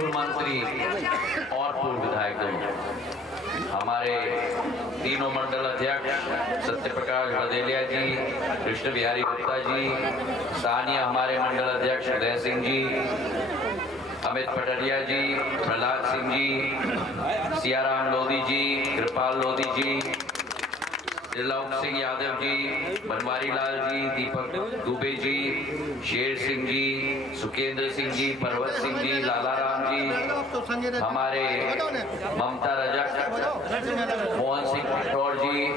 पूर्व मंत्री और पूर्व विधायक दोनों, हमारे तीनों मंडल अध्यक्ष सत्यप्रकाश बदेलिया जी, कृष्ण बिहारी गुप्ता जी, स्थानीय हमारे मंडल अध्यक्ष उदय सिंह जी, अमित पटरिया जी, प्रहलाद सिंह जी, सियाराम लोधी जी, कृपाल लोधी जी, त्रिलोक सिंह यादव जी, बनवारी लाल जी, दीपक दुबे जी, शेर सिंह जी, सुकेंद्र सिंह जी, पर्वत सिंह जी, लाला राम जी, हमारे ममता रजक, मोहन सिंह राठौर जी,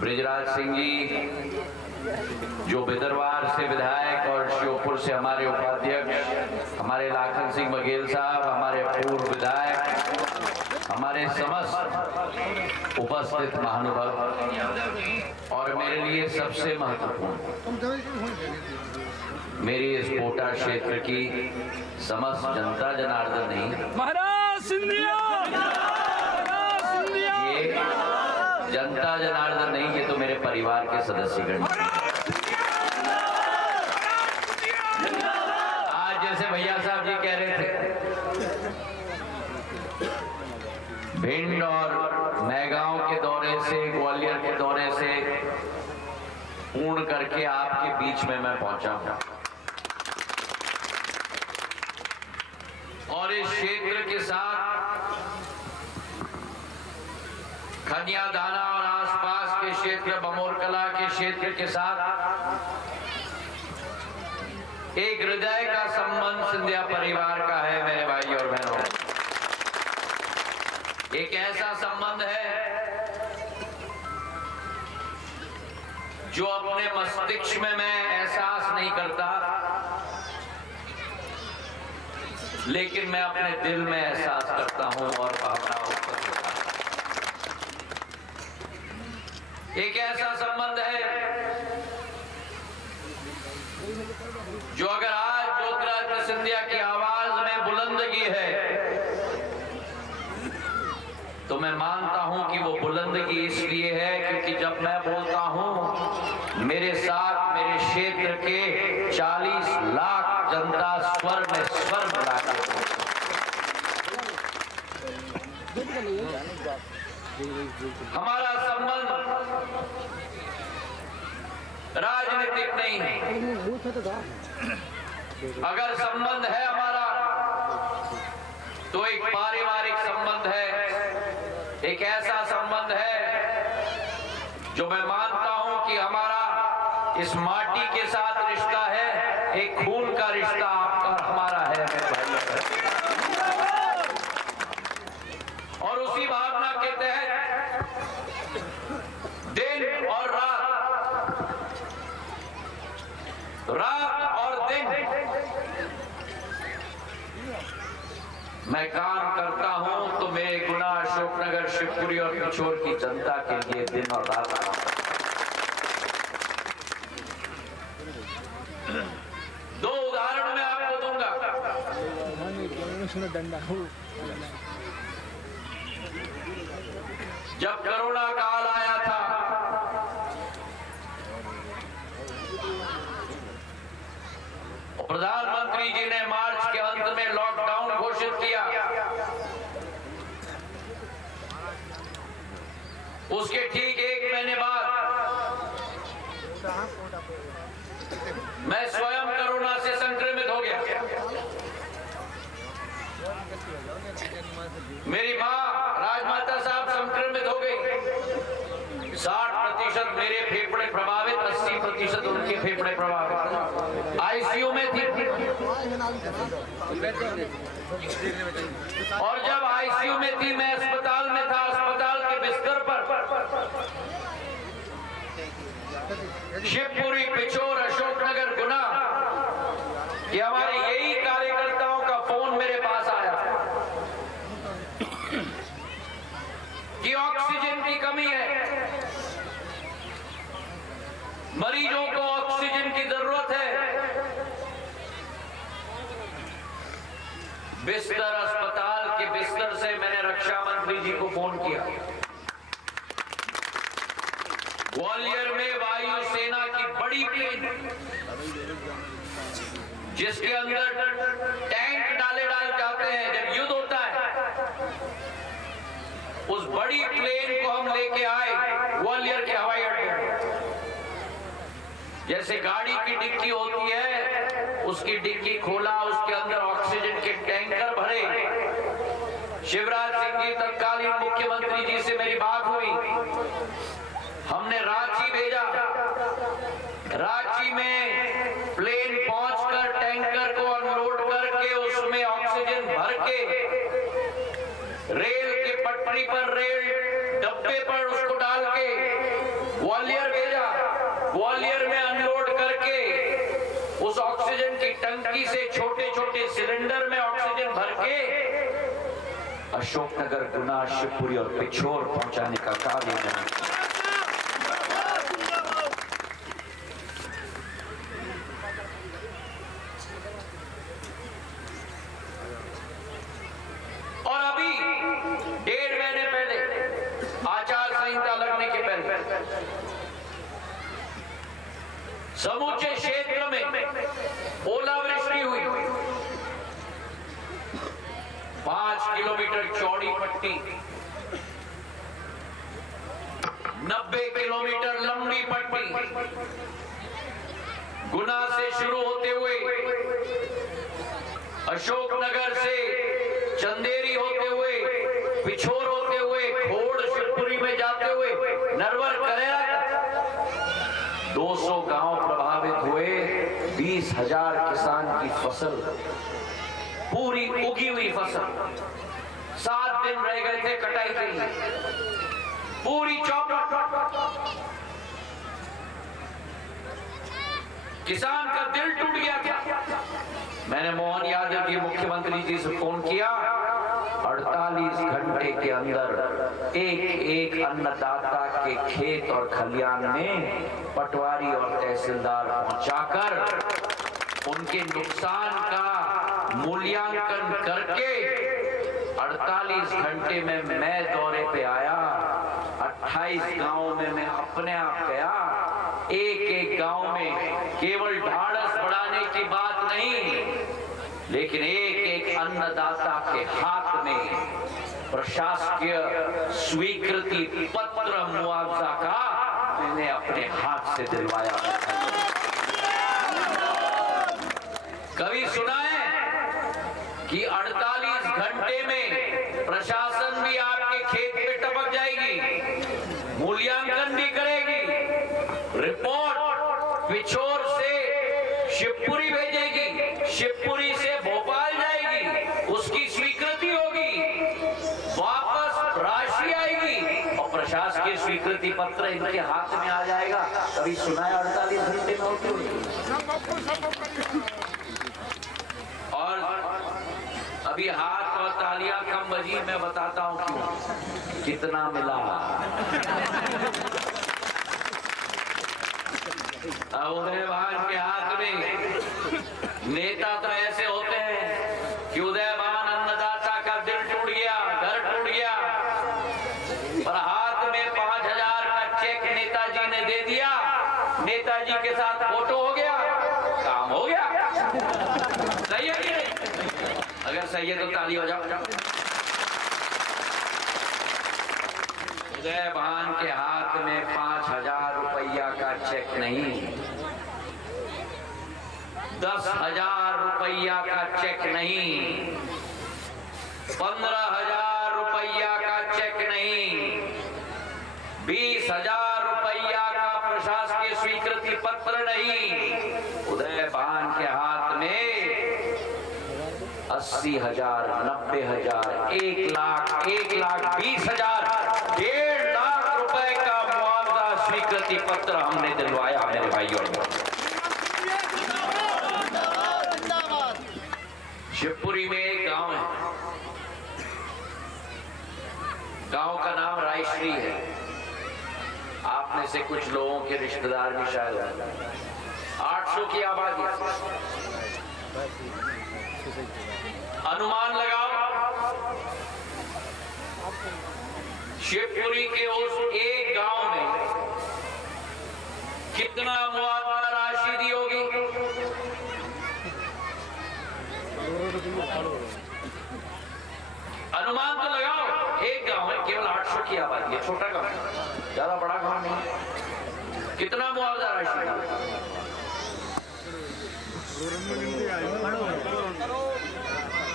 ब्रिजराज सिंह जी, जो बिदरवार से विधायक और श्योपुर से हमारे उपाध्यक्ष, हमारे लाखन सिंह बघेल साहब, हमारे पूर्व विधायक, हमारे समस्त उपस्थित महानुभाव और मेरे लिए सबसे महत्वपूर्ण मेरी इस कोटा क्षेत्र की समस्त जनता जनार्दन नहीं, महाराज सिंधिया, ये जनता जनार्दन नहीं, ये तो मेरे परिवार के सदस्यगण। आज जैसे भैया साहब जी कह रहे थे, भिंड और मैगांव के दौरे से, ग्वालियर के दौरे से पूर्ण करके आपके बीच में मैं पहुंचा हूं और इस क्षेत्र के साथ खनियादाना और आसपास के क्षेत्र, बमोरकला के क्षेत्र के साथ एक हृदय का संबंध सिंधिया परिवार का है मेरे भाई और बहनों। एक ऐसा संबंध है जो अपने मस्तिष्क में मैं एहसास नहीं करता, लेकिन मैं अपने दिल में एहसास करता हूं और भावनाओं को करता हूं। एक ऐसा संबंध है जो अगर आज ज्योतिरादित्य सिंधिया की आवाज में बुलंदगी है तो मैं मानता हूं कि वो बुलंदगी इसलिए है क्योंकि जब मैं बोलता हूं मेरे साथ मेरे क्षेत्र के 40 लाख जनता स्वर में स्वर मिला के हमारा संबंध राजनीतिक नहीं है। अगर संबंध है हमारा तो एक पारिवारिक संबंध है, एक ऐसा संबंध है जो मैं मानता हूं कि हमारा इस माटी के साथ रिश्ता है, एक खून का रिश्ता आपका और हमारा है मेरे भाइयों। और उसी भावना के तहत दिन और रात और दिन मैं काम करता हूं तो मेरे गुना अशोकनगर, शिवपुरी और पिछोर की जनता के लिए दिन और रात काम करता हूं। दो उदाहरण मैं आपको दूंगा। जब कोरोना काल आया था प्रधानमंत्री जी ने मार्च के अंत में लॉकडाउन घोषित किया, उसके ठीक 1 महीने बाद मैं स्वयं कोरोना से संक्रमित हो गया। मेरी मां राजमाता साहब संक्रमित हो गई। 60% मेरे फेफड़े प्रभावित, 80% उनके फेफड़े प्रभावित। आईसीयू में थी और जब आईसीयू में थी मैं अस्पताल में था। अस्पताल के बिस्तर पर शिवपुरी, पिछोर, अशोकनगर, गुना ये हमारे यही कार्यकर्ताओं का फोन मेरे पास आया कि ऑक्सीजन की कमी है, मरीजों को ऑक्सीजन की जरूरत है। बिस्तर, अस्पताल के बिस्तर से मैंने रक्षा मंत्री जी को फोन किया। ग्वालियर में वायुसेना की बड़ी प्लेन जिसके अंदर टैंक डाले डाल के उस बड़ी प्लेन को हम लेके आए ग्वालियर के हवाई अड्डे। जैसे गाड़ी की डिक्की होती है, उसकी डिक्की खोला, उसके अंदर ऑक्सीजन के टैंकर भरे। शिवराज सिंह जी तत्कालीन मुख्यमंत्री जी से मेरी बात हुई, हमने रांची भेजा। रांची में प्लेन पहुंचकर टैंकर को अनलोड करके उसमें ऑक्सीजन भर के रेल के पटरी पर, रेल डब्बे पर उसको डाल के ग्वालियर भेजा। ग्वालियर में अनलोड करके उस ऑक्सीजन की टंकी से छोटे छोटे सिलेंडर में ऑक्सीजन भर के अशोकनगर, गुना, शिवपुरी और पिछोर पहुंचाने का कार्य है। और अभी 1.5 महीने पहले, आचार संहिता लगने के पहले, समूचे क्षेत्र में ओलावृष्टि हुई। 5 किलोमीटर चौड़ी पट्टी, 90 किलोमीटर लंबी पट्टी, गुना से शुरू होते हुए अशोकनगर से चंदेरी होते हुए, पिछोर होते हुए, खोड़ शिवपुरी में जाते हुए नरवर करेरा, 200 गांव प्रभावित हुए। 20,000 किसान की फसल, पूरी उगी हुई फसल, 7 दिन रह गए थे कटाई के लिए, पूरी चौपट। किसान का दिल टूट गया था। मैंने मोहन यादव जी मुख्यमंत्री जी से फोन किया। 48 घंटे के अंदर एक एक अन्नदाता के खेत और खलियान में पटवारी और तहसीलदार पहुंचाकर उनके नुकसान का मूल्यांकन करके 48 घंटे में मैं दौरे पे आया। 28 गांवों में मैं अपने आप गया। एक एक गांव में केवल ढाढ़स बढ़ाने की बात नहीं, लेकिन एक एक अन्नदाता के हाथ में प्रशासकीय स्वीकृति पत्र मुआवजा का मैंने अपने हाथ से दिलवाया। कभी सुना है कि 48 घंटे में प्रशासन भी आपके खेत पे टपक जाएगी, मूल्यांकन भी करेगी, रिपोर्ट पिछोर से शिवपुरी भेजेगी, शिवपुरी से भोपाल जाएगी, उसकी स्वीकृति होगी, वापस राशि आएगी और प्रशासकीय स्वीकृति पत्र इनके हाथ में आ जाएगा। कभी सुना है 48 घंटे में होते हुए? और अभी हाथ और तालियां कम बजी, मैं बताता हूं क्यों, कितना मिला। उदयभान के हाथ में, नेता तो ऐसे होते हैं कि उदयभान अन्नदाता का दिल टूट गया, घर टूट गया, पर हाथ में 5,000 का चेक नेताजी ने दे दिया, नेताजी के साथ फोटो हो गया, काम हो गया। सही है कि नहीं? अगर सही है तो ताली हो जाओ। उदयभान के हाथ में 5,000 रुपया का चेक नहीं, 10,000 रुपया का चेक नहीं, 15,000 रुपया का चेक नहीं, 20,000 रुपया का प्रशासकीय स्वीकृति पत्र नहीं। उदयभान के हाथ में 80,000, 90,000, 1,00,000, 1,20,000, 1.5 लाख रुपए का मुआवजा स्वीकृति पत्र हमने दिलवाया मेरे भाइयों। शिवपुरी में एक गांव है, गांव का नाम रायश्री है। आप में से कुछ लोगों के रिश्तेदार भी शायद हैं। 800 की आबादी। अनुमान लगाओ शिवपुरी के उस एक गांव में कितना मुआवजा राशि दी होगी? अनुमान तो लगाओ। एक गांव है, केवल 800 की आबादी है, छोटा गांव, ज्यादा बड़ा गांव नहीं। कितना मुआवजा राशि?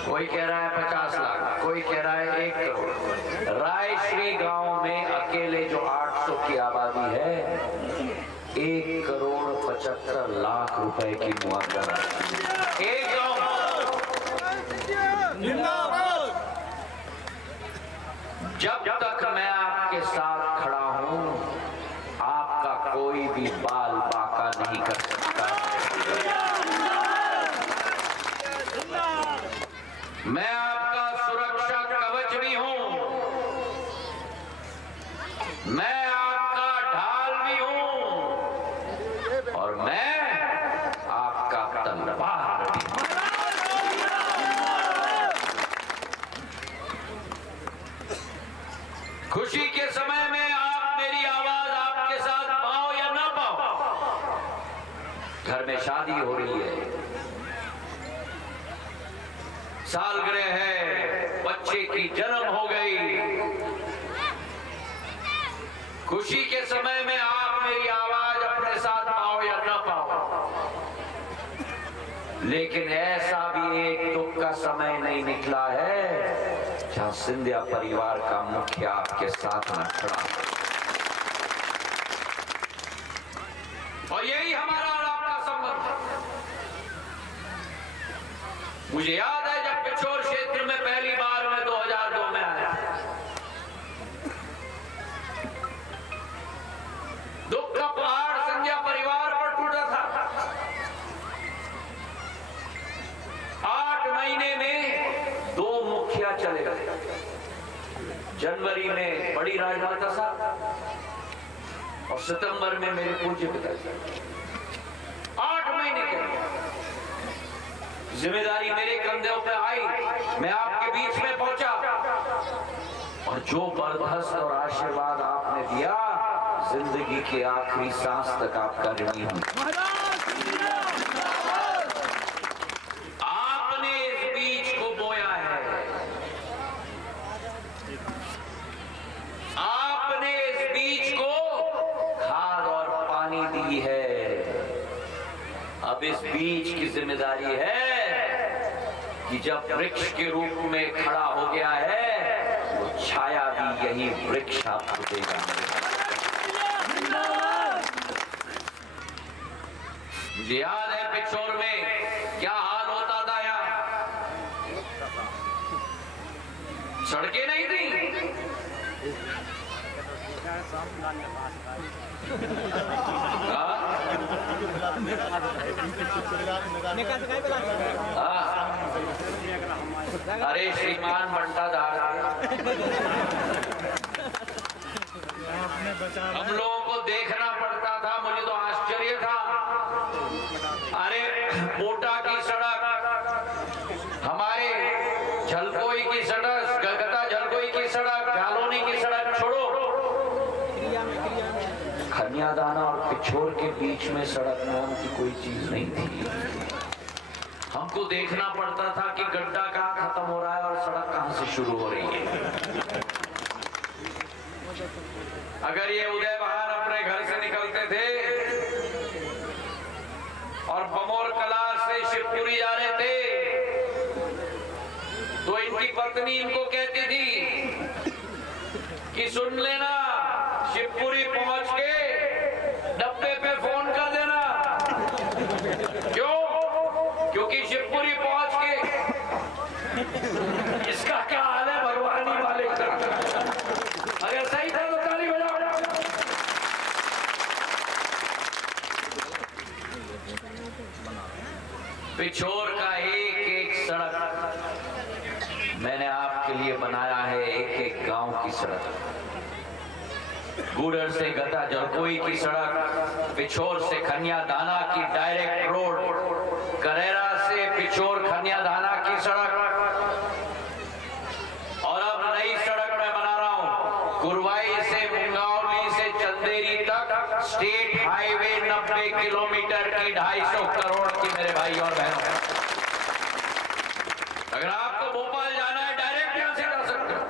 कोई कह रहा है 50 लाख, कोई कह रहा है 1 करोड़। रायश्री गांव में अकेले जो 800 की आबादी है, 1 करोड़ 75 लाख रुपए की मुआवजा राशि एक गांव। जब तक मैं आपके साथ खड़ा हूं, आपका कोई भी बाल बाका नहीं कर सकता। मैं आपका सुरक्षा कवच भी हूं, मैं आपका ढाल भी हूं, और मैं आपका तलवार भी हूं। खुशी के समय में आप मेरी आवाज आपके साथ पाओ या ना पाओ, घर में शादी हो रही है, सालगिरह है, बच्चे की जन्म हो गई, खुशी के समय में आप मेरी आवाज अपने साथ पाओ या ना पाओ, लेकिन ऐसा भी एक दुख का समय नहीं निकला है जहां सिंधिया परिवार का मुखिया आपके साथ न खड़ा। और यही हमारा और आपका संबंध है। मुझे याद है जब पिछोर क्षेत्र में पहली बार मैं 2002 में आया, दुख का पहाड़ सिंधिया परिवार पर टूटा था। 8 महीने में 2 मुखिया चले गए। जनवरी में बड़ी राजमाता साहब और सितंबर में मेरे पूज्य पिताजी। 8 महीने के जिम्मेदारी मेरे कंधों पे आई, मैं आपके बीच में पहुंचा, और जो बर्दाश्त और आशीर्वाद आपने दिया, जिंदगी के आखिरी सांस तक आपका ऋणी हूं। आपने इस बीज को बोया है, आपने इस बीज को खाद और पानी दी है। अब इस बीज की जिम्मेदारी है कि जब वृक्ष के रूप में खड़ा हो गया है, वो छाया भी यही वृक्ष आपको देगा। मुझे याद है पिछोर में क्या हाल होता था, यहाँ सड़कें नहीं थी, अरे श्रीमान बंटाधार, हम लोगों को देखना पड़ता था, मुझे तो आश्चर्य था। अरे कोटा की सड़क, हमारे झलकोई की सड़क, गलगता झलकोई की सड़क, जालोनी की सड़क छोड़ो, खनियादाना और पिछोर के बीच में सड़क नाम की कोई चीज नहीं थी। हमको देखना पड़ता था कि गड्ढा कहाँ खत्म हो रहा है और सड़क कहाँ से शुरू हो रही है। अगर ये उदय बहार अपने घर से निकलते थे और बमोर कला से शिवपुरी जा रहे थे, तो इनकी पत्नी इनको कहती थी कि सुन लेना, शिवपुरी पहुंच के डब्बे पे फोन कर देना। क्यों? क्योंकि शिवपुरी पहुंच के इसका क्या हाल है भगवानी वाले का। अगर सही था तो ताली बजाओ। पिछोर का एक एक सड़क मैंने आपके लिए बनाया है, एक एक गांव की सड़क। गुडर से गता जलकोई की सड़क, पिछोर से खनियादाना की डायरेक्ट रोड, करेरा से पिछोर खनियादाना की सड़क, और अब नई सड़क मैं बना रहा हूं, कुरवाई से मुंगावली से चंदेरी तक स्टेट हाईवे 90 किलोमीटर की 250 करोड़ की, मेरे भाई और बहनों। अगर आपको भोपाल जाना है, डायरेक्ट यहां से जा सकते हो।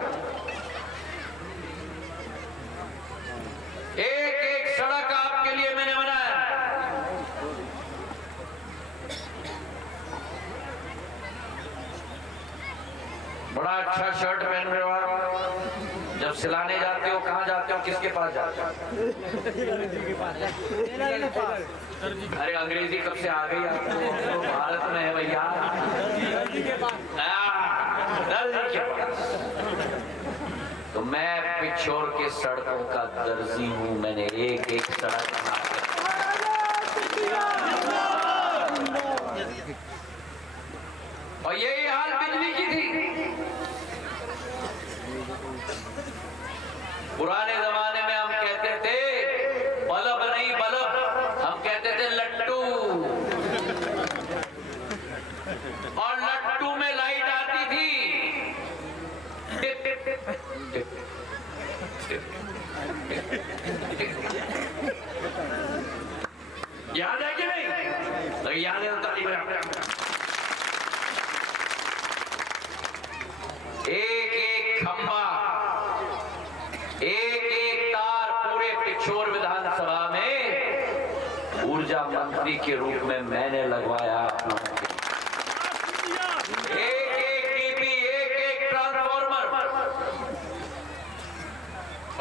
जब सिलाने जाते हो कहाँ जाते हो, किसके पास जाते हो? अरे अंग्रेजी कब से आ गई आपको? तो भारत में है भैया, दर्जी के पास। तो मैं पिछोर के सड़कों का दर्जी हूँ, मैंने एक एक सड़क बना कर। और यही हाल बिजली की थी। पुराने जमाने में हम कहते थे बल्ब नहीं बल्ब, हम कहते थे लट्टू। और लट्टू में लाइट आती थी, tip tip tip tip tip. याद है कि नहीं? याद है तो ताली बजा। एक एक खंभा, एक एक तार पूरे पिछोर विधानसभा में ऊर्जा मंत्री के रूप में मैंने लगवाया। एक एक डीपी, एक एक ट्रांसफॉर्मर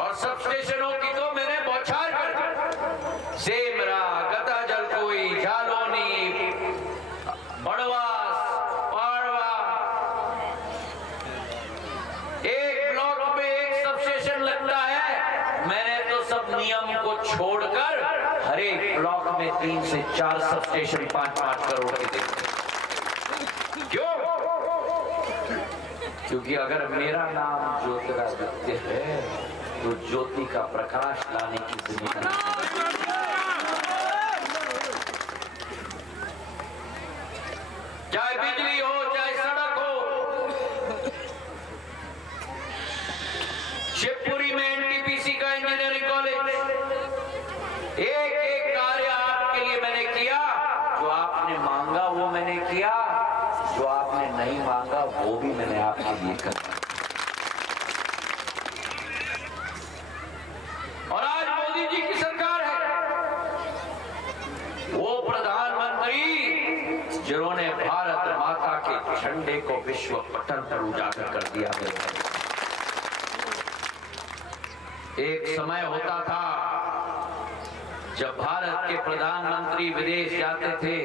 और सब स्टेशनों की तो मैंने बौछार कर दी। सेमरा, गता जलकोई, जालोनी, बड़वास, पाड़वा, एक ब्लॉक में एक सब स्टेशन लगता है। मैंने तो सब नियम को छोड़कर हर एक ब्लॉक में 3 से 4 सब स्टेशन 5-5 करोड़ के देते। क्यों? क्योंकि अगर मेरा नाम ज्योतिरादित्य है तो ज्योति का प्रकाश लाने की जिम्मेदारी, चाहे बिजली हो चाहे सड़क हो। शिवपुरी में एनटीपीसी का इंजीनियरिंग कॉलेज, एक एक कार्य आपके लिए मैंने किया। जो आपने मांगा वो मैंने किया, जो आपने नहीं मांगा वो भी मैंने आपके लिए कर। और आज मोदी जी की सरकार है, वो प्रधानमंत्री जिन्होंने भारत माता के झंडे को विश्व पटल पर उजागर कर दिया है। एक समय होता था जब भारत के प्रधानमंत्री विदेश जाते थे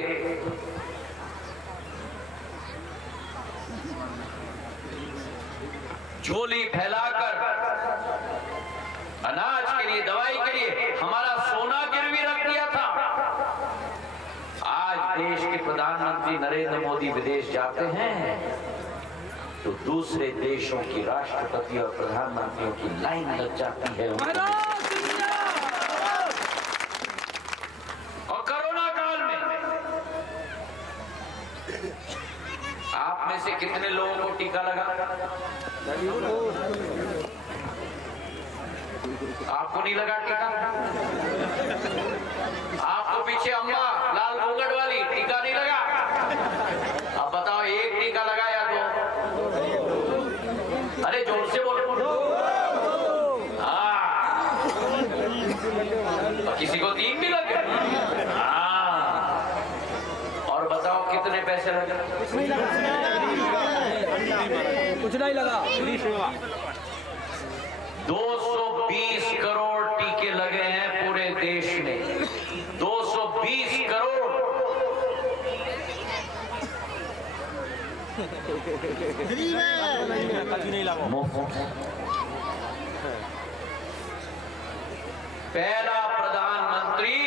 झोली फैलाकर अनाज के लिए, दवाई के लिए हमारा सोना गिरवी रख दिया था। आज देश के प्रधानमंत्री नरेंद्र मोदी विदेश जाते हैं तो दूसरे देशों की राष्ट्रपति और प्रधानमंत्रियों की लाइन लग जाती है। और कोरोना काल में आप में से कितने लोगों को टीका लगा? आपको नहीं लगा टीका? आपको पीछे अम्मा लाल घूंघट वाली टीका नहीं लगा? अब बताओ, एक टीका लगा या 2? अरे जोर से बोलो। हाँ, किसी को 3 भी लग गए। हाँ, और बताओ कितने पैसे लगे? कुछ नहीं लगा। 220 करोड़ टीके लगे हैं पूरे देश में। 220 करोड़। पहला प्रधानमंत्री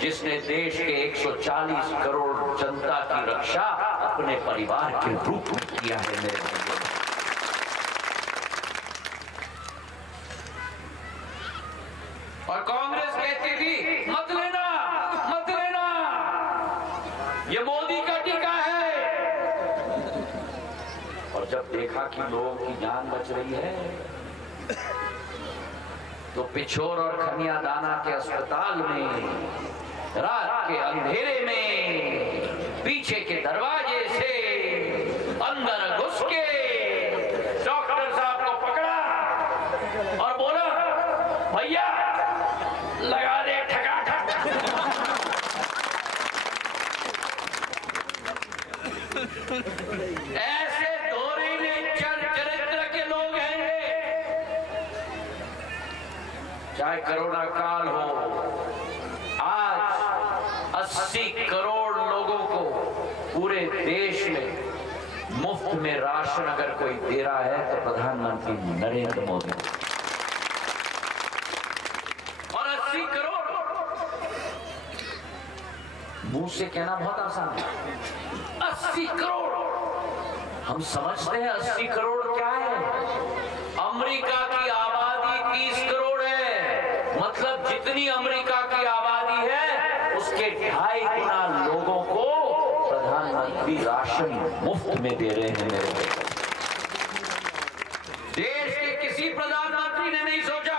जिसने देश के 140 करोड़ जनता की रक्षा अपने परिवार के रूप में किया है मेरे भाइयों। और कांग्रेस कहती थी मत लेना, मत लेना, ये मोदी का टीका है। और जब देखा कि लोगों की जान बच रही है तो पिछोर और खनियादाना के अस्पताल में रात के अंधेरे में पीछे के दरवाजे से अंदर घुस के डॉक्टर साहब को पकड़ा और बोला, भैया लगा दे ठकाठक। ऐसे दोहरीले चरित्र के लोग हैं चाहे कोरोना काल हो, आज 80 करोड़ लोगों को पूरे देश में मुफ्त में राशन अगर कोई दे रहा है तो प्रधानमंत्री नरेंद्र मोदी। और 80 करोड़ मुंह से कहना बहुत आसान है, 80 करोड़। हम समझते हैं 80 करोड़ क्या है। अमेरिका की आबादी 30 करोड़ है, मतलब जितनी अमेरिका की आबादी है उसके 2.5 गुना लोगों को प्रधानमंत्री राशन मुफ्त में दे रहे हैं। मेरे देश के किसी प्रधानमंत्री ने नहीं सोचा।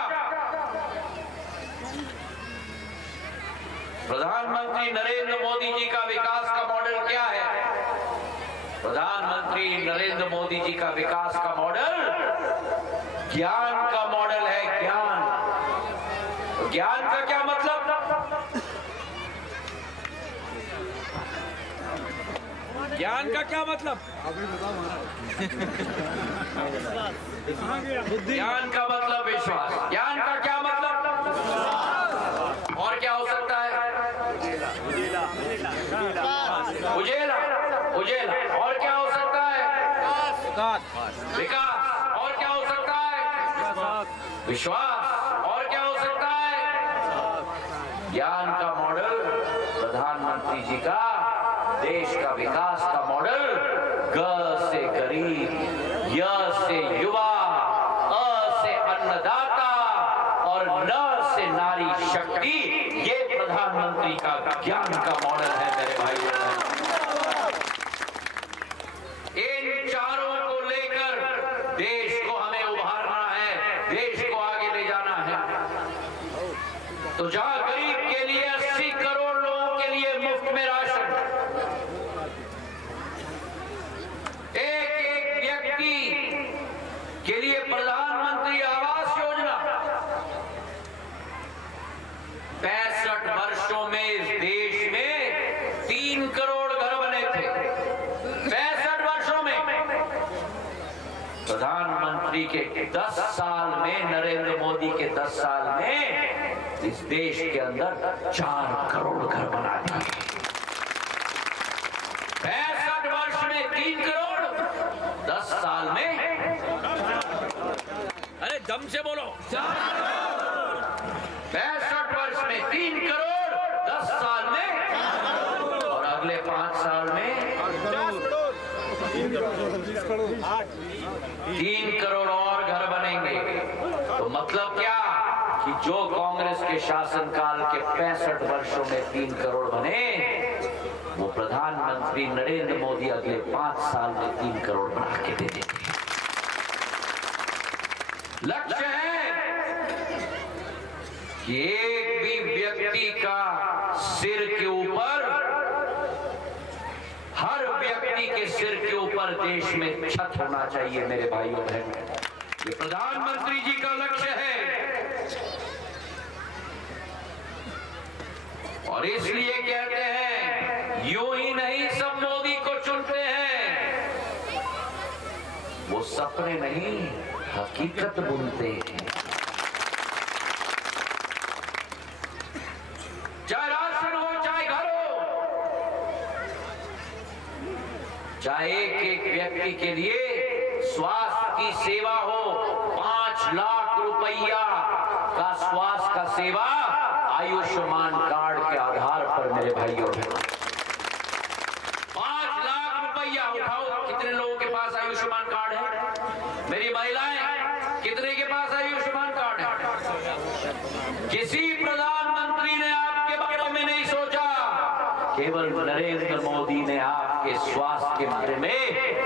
प्रधानमंत्री नरेंद्र मोदी जी का विकास का मॉडल क्या है? प्रधानमंत्री नरेंद्र मोदी जी का विकास का मॉडल ज्ञान का मॉडल है। ज्ञान, ज्ञान का क्या मतलब? ज्ञान का क्या मतलब? ज्ञान का मतलब विश्वास। ज्ञान का क्या मतलब? और क्या हो सकता है? उजेला, उजेला। और क्या हो सकता है? विकास। और क्या हो सकता है? विश्वास। और क्या हो सकता है? ज्ञान का मॉडल प्रधानमंत्री जी का, देश का विकास का मॉडल ग से गरीब, य से युवा, अ से अन्नदाता और न से नारी शक्ति, ये प्रधानमंत्री का ज्ञान का मॉडल है। मेरे भाइयों, इन चारों को लेकर देश को हमें उभारना है, देश को आगे ले जाना है। तो जहां गरीब के लिए 80 करोड़ लोगों के लिए मुफ्त में राशन, एक व्यक्ति के लिए प्रधानमंत्री आवास योजना, 65 वर्षों में इस देश में 3 करोड़ घर बने थे। 65 वर्षों में। प्रधानमंत्री के 10 साल में, नरेंद्र मोदी के 10 साल में इस देश के अंदर 4 करोड़ घर बना दिए। 65 वर्ष में 3 करोड़, 10 साल में, अरे दम से बोलो। 65 वर्ष में 3 करोड़, 10 साल में, और अगले 5 साल में 3 करोड़ और घर बनेंगे। तो मतलब क्या कि जो कांग्रेस के शासनकाल के 65 वर्षों में 3 करोड़ बने, वो प्रधानमंत्री नरेंद्र मोदी अगले 5 साल में 3 करोड़ बना के दे देंगे। लक्ष्य है कि एक भी व्यक्ति का सिर के ऊपर, हर व्यक्ति के सिर के ऊपर देश में छत होना चाहिए। मेरे भाइयों बहनों, ये प्रधानमंत्री जी का लक्ष्य है। और इसलिए कहते हैं, यूं ही नहीं सब मोदी को चुनते हैं, वो सपने नहीं हकीकत बुनते हैं। चाहे राशन हो, चाहे घर हो, चाहे एक एक व्यक्ति के लिए स्वास्थ्य की सेवा हो, 5 लाख रुपया का स्वास्थ्य का सेवा आयुष्मान कार्ड के आधार पर। मेरे भाइयों, 5 लाख रुपया उठाओ। कितने लोगों के पास आयुष्मान कार्ड है? मेरी महिलाएं, कितने के पास आयुष्मान कार्ड है? किसी प्रधानमंत्री ने आपके बारे में नहीं सोचा, केवल नरेंद्र मोदी ने आपके स्वास्थ्य के बारे में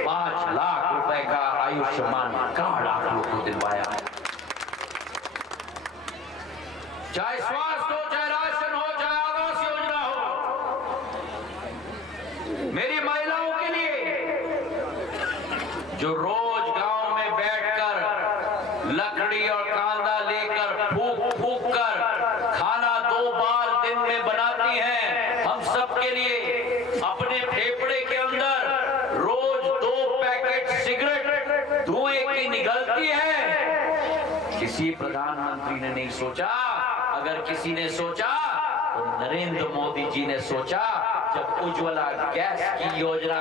5 लाख रुपए का आयुष्मान कार्ड आप लोगों को दिलवाया। चाहे स्वास्थ्य हो, चाहे राशन हो, चाहे आवास योजना हो, मेरी महिलाओं के लिए जो रोज गांव में बैठकर लकड़ी और कांदा लेकर फूक फूक कर खाना 2 बार दिन में बनाती हैं, हम सब के लिए अपने फेफड़े के अंदर रोज 2 पैकेट सिगरेट धुएं की निकलती है, किसी प्रधानमंत्री ने नहीं सोचा। अगर किसी ने सोचा तो नरेंद्र मोदी जी ने सोचा, जब उज्ज्वला गैस की योजना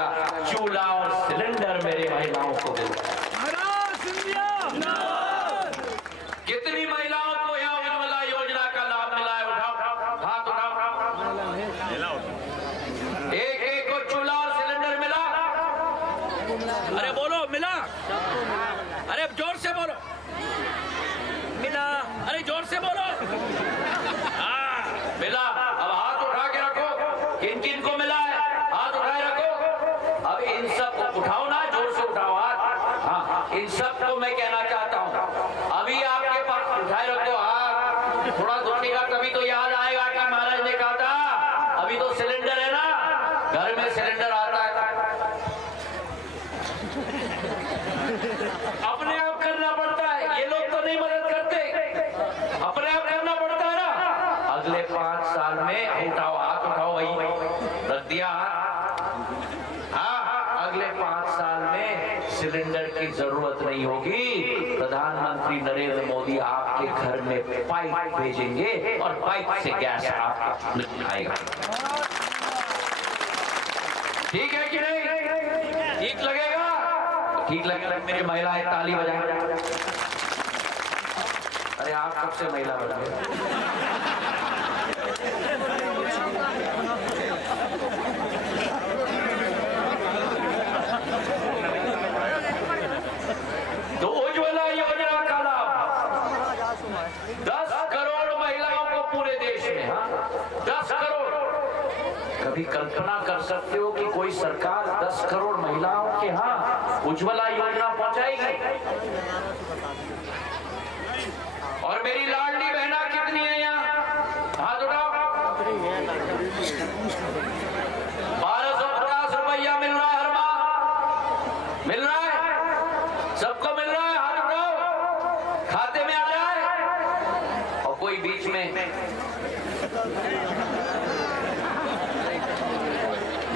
चूल्हा और सिलेंडर मेरे महिलाओं को मिला। कितनी महिलाओं को यहाँ उज्ज्वला योजना का लाभ मिला है? उठाओ, हाथ उठाओ। एक एक को चूल्हा और सिलेंडर मिला। अरे बोलो, मिला? अरे जोर से बोलो, मिला? अरे जोर से बोलो। हाँ मिला। अब हाथ उठा के रखो, किन किन को मिला है हाथ उठाए रखो। अब इन सब को उठाओ ना, जोर से उठाओ हाथ। हाँ, इन सब को मैं कहना चाहता हूँ, अभी आपके पास उठाए रखो हाथ। थोड़ा दुखेगा तभी तो याद आएगा कि महाराज ने कहा था। अभी तो सिलेंडर है ना, घर में सिलेंडर आता है। अपने आप करना पड़ता है, ये लोग तो नहीं मदद करते, अपने आप करना पड़ता है ना। अगले 5 साल में उठाओ हाथ, उठाओ भाई, रख दिया हाथ। हाँ, अगले 5 साल में सिलेंडर की जरूरत नहीं होगी। प्रधानमंत्री नरेंद्र मोदी आपके घर में पाइप भेजेंगे और पाइप से गैस आपको आएगा। ठीक है कि नहीं? ठीक लगेगा? ठीक लगेगा। मेरी महिलाएं ताली बजाएं। अरे आप कब से महिला बन गए? तो उज्ज्वला योजना का लाभ 10 करोड़ महिलाओं को पूरे देश में। हाँ, 10 करोड़। कभी कल्पना कर सकते हो कि कोई सरकार 10 करोड़ महिलाओं के यहाँ उज्ज्वला योजना पहुंचाएगी? और मेरी लाडली बहना कितनी है यहाँ? हाथ उठाओ। 1250 रुपया मिल रहा है हर माह। मिल रहा है? सबको मिल रहा है? हाथ उठाओ। खाते में आ रहा है? और कोई बीच में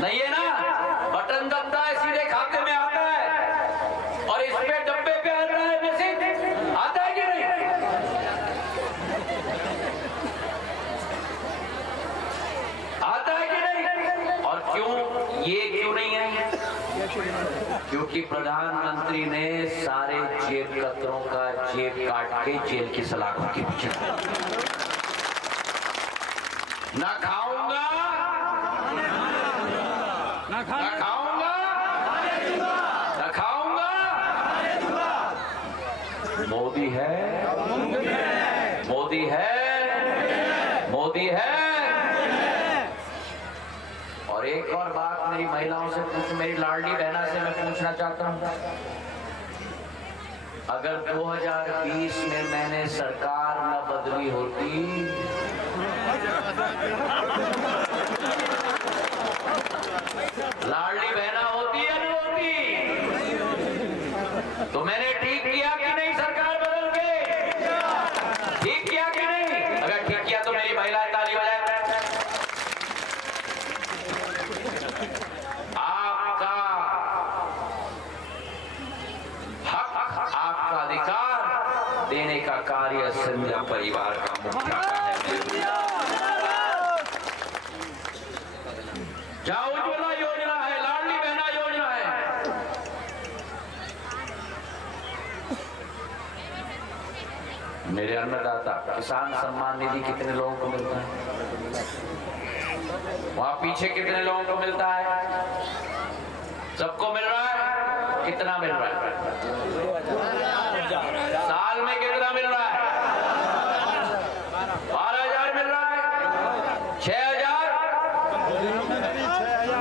नहीं है ना? बटन दबता है, सीधे खाते में आता है। और इस पे डब्बे पे आता है मैसेज, आता है कि नहीं? आता है कि नहीं? और क्यों, ये क्यों नहीं है? क्योंकि प्रधानमंत्री ने सारे जेब कतरों का जेब काट के जेल की सलाखों के पीछे। ना खाऊंगा, ना खाऊंगा, ना खाऊंगा। मोदी है, मोदी है, मोदी है। और एक और बात मेरी महिलाओं से पूछ, मेरी लाडली बहना से मैं पूछना चाहता हूं, अगर 2020 में मैंने सरकार न बदली होती लाडली बहना होती या नहीं होती? तो मैंने ठीक किया कि नहीं? सरकार बदल के ठीक किया कि नहीं? अगर ठीक किया तो मेरी महिला ताली बजाए। आपका हक, आपका अधिकार देने का कार्य सिंधिया परिवार का मुखिया का है। जहां उज्ज्वला योजना है, लाडली बहना योजना है, मेरे अन्नदाता किसान सम्मान निधि कितने लोगों को मिलता है? वहां पीछे कितने लोगों को मिलता है? सबको मिल रहा है? कितना मिल रहा है? साल में कितना मिल रहा है? 12,000 मिल रहा है? 6,000?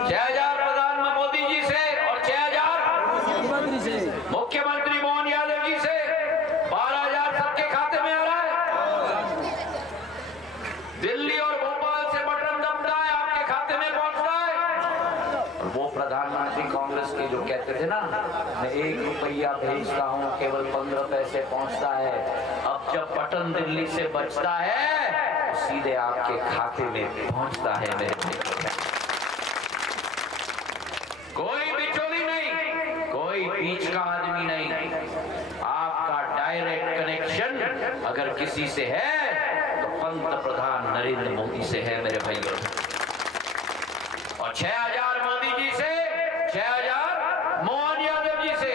6,000 प्रधानमंत्री मोदी जी से और 6,000 मुख्यमंत्री मोहन यादव जी से। 12,000 सबके खाते में आ रहा है। दिल्ली और भोपाल से बटन दबता है, आपके खाते में पहुंचता है। और वो प्रधानमंत्री कांग्रेस के जो कहते थे ना, मैं 1 रुपया भेजता हूँ केवल 15 पैसे पहुंचता है, अब जब बटन दिल्ली से बचता है तो सीधे आपके खाते में पहुंचता है। मेरे कोई बिचौली नहीं, कोई बीच का आदमी नहीं, आपका डायरेक्ट कनेक्ट कनेक्शन अगर किसी से है तो पंत प्रधान नरेंद्र मोदी से है मेरे भाइयों। और 6000 मोदी जी से, 6000 मोहन यादव जी से।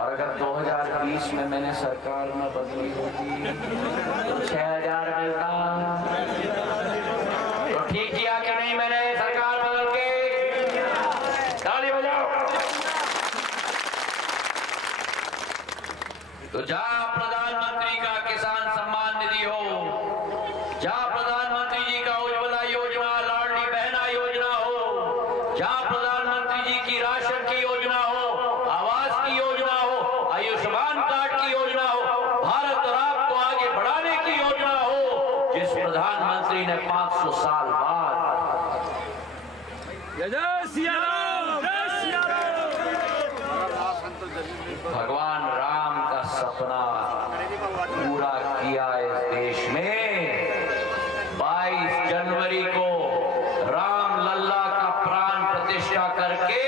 और अगर 2020 में मैंने सरकार में बदली होती तो 6000 मिलता। तो ठीक किया कि नहीं मैंने सरकार बदल के? ताली बजाओ। तो जहां प्रधानमंत्री का किसान सम्मान निधि हो, जहां प्रधानमंत्री जी का उज्ज्वला योजना, लाडली बहना योजना हो, जहां प्रधानमंत्री जी की राशन की योजना हो, आवास की योजना हो, आयुष्मान कार्ड की योजना हो, भारत और आपको आगे बढ़ाने की योजना हो, जिस प्रधानमंत्री ने 500 साल बाद भगवान राम का सपना पूरा किया इस देश में। 22 जनवरी को राम लल्ला का प्राण प्रतिष्ठा करके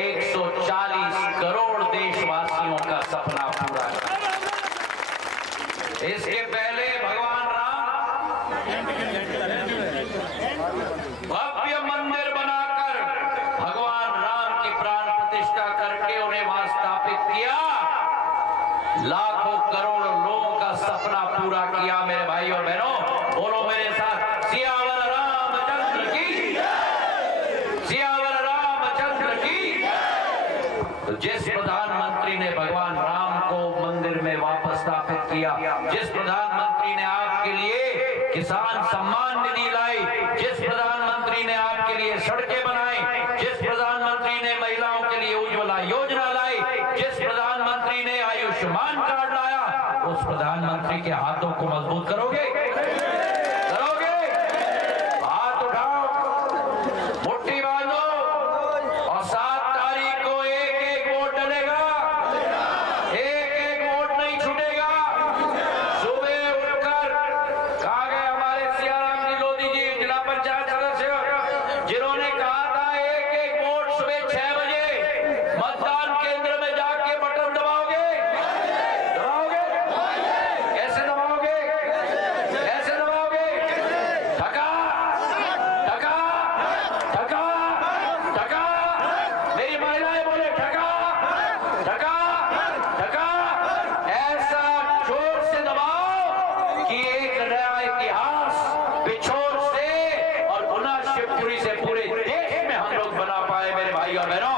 140 करोड़ देशवासियों का सपना पूरा किया। इसके पहले भगवान राम भव्य मंदिर बनाकर भगवान राम की प्राण प्रतिष्ठा करके उन्हें वहां स्थापित किया। लाखों करोड़ों लोगों का सपना पूरा किया मेरे भाई और बहनों। बोलो मेरे साथ, सियावर रामचंद्र की, सियावर रामचंद्र की। तो जिस प्रधानमंत्री ने भगवान राम को मंदिर में वापस स्थापित किया, जिस प्रधानमंत्री ने आपके लिए किसान सम्मान निधि लाई, जिस प्रधानमंत्री ने आपके लिए सड़कें बनाई, जिस प्रधानमंत्री ने महिलाओं के लिए उज्ज्वला योजना लाई, जिस प्रधानमंत्री ने आयुष्मान कार्ड लाया, उस प्रधानमंत्री के हाथों को मजबूत करोगे? करोगे? हाथ उठाओ, मुट्ठी बांधो और 7 तारीख को एक वोट डलेगा। एक वोट नहीं छूटेगा। सुबह उठकर कहा गए हमारे सियाराम जी लोधी जी, जिला पंचायत सदस्य, जिन्होंने कहा था एक वोट सुबह 6 बजे मतदान केंद्र में जाके बटन दबाओगे। दबाओगे? कैसे दबाओगे? कैसे दबाओगे? ठका ठका ठका ठका। मेरी महिलाएं बोले ठका ठका ठका। ऐसा जोर से दबाओ कि एक नया इतिहास बिछोर से और गुना शिवपुरी से पूरे देश में हम लोग बना पाए मेरे भाई और बहनों।